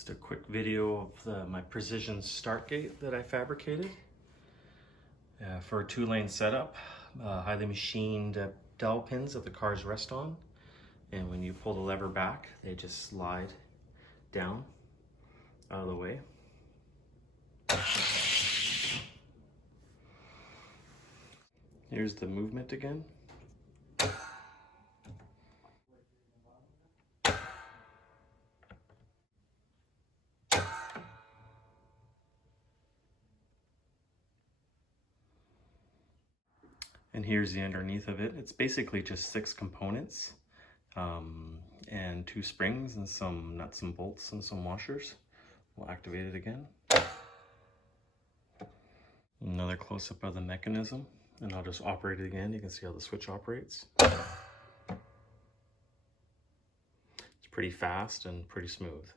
Just a quick video of my precision start gate that I fabricated for a 2-lane setup. Highly machined dowel pins that the cars rest on, and when you pull the lever back, they just slide down out of the way. Here's the movement again. And here's the underneath of it. It's basically just 6 components and 2 springs and some nuts and bolts and some washers. We'll activate it again. Another close-up of the mechanism, and I'll just operate it again. You can see how the switch operates. It's pretty fast and pretty smooth.